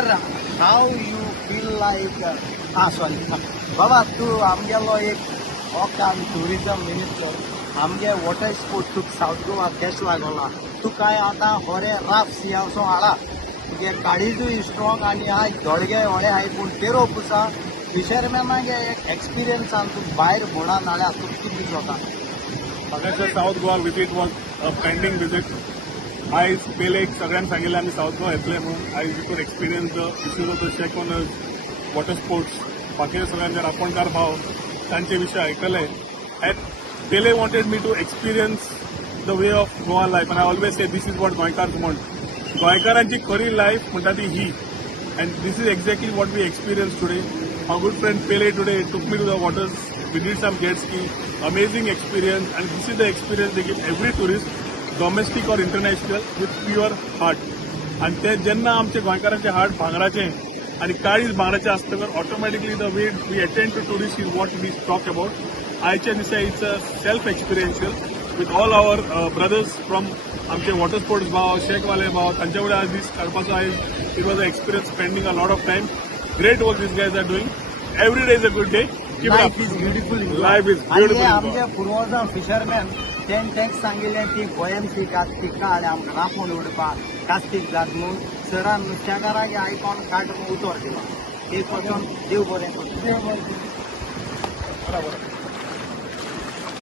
Brother, how you feel like sorry बाबा, तू आमगेलो एक हो काम टुरिजम मिनिस्टर, आमगे वॉटर स्पोर्ट तुक साउथ गोवा केश लागला, तू काय आता होरे राफ सियावसो हाडा, तुगे काळीजूय स्ट्रॉंग आनी हाय दोडगे व्हडे हाय, पूण तेरो पुसा फिशरमॅनागे एक एक्सपिरियन्सान तू भायर भोडा नाळ्या तुका कितें जाता? म्हाका south Goa visit was a pending visit. आयज पेले सगळ्यांक सांगिल्लें आमी साऊथ गोवा येतले म्हणून. आयज we could experience the issues of the check on water sports. बाकीचे सगळ्यांचे रापणकार भाव तांचे विशय आयकले. And Pele wanted me to experience the way of Goa life. And I always say this is what गोंयकार म्हण. गोंयकारांची खरी लायफ म्हणटा ती ही. And this is exactly what we experience today. My good friend Pele today took me to the waters. We did some jet ski. Amazing experience. And this is the experience they give every tourist, domestic or international, with pure heart. And ते जेन्ना आमचे गोंयकारांचे heart भांगराचे आणि काळीज भांगराचे आसतकर automatically the way we attend to tourist is what we talk about. आयच्या दिसा it's a self experiential with all our brothers from आमचे वॉटर स्पोर्ट्स भाव, शेकवाले भाव, तांचे कडेन आज दीस काडपाचो आयज. It was a experience spending a lot of time. Great work these guys are doing. Every day is a good day. Keep it up. Life is beautiful. Life is आणि beautiful. आमचे पूर्वजां फिशरमॅन तेंक सांगिल्लें की गोंयांची कास्तीक काड आमकां राखून उडपाक, कास्तीक जात म्हणून सरान नुस्त्याकारांक आयकॉन काडून उतर दिला. एक वचून देव बरें करूं. बरोबर.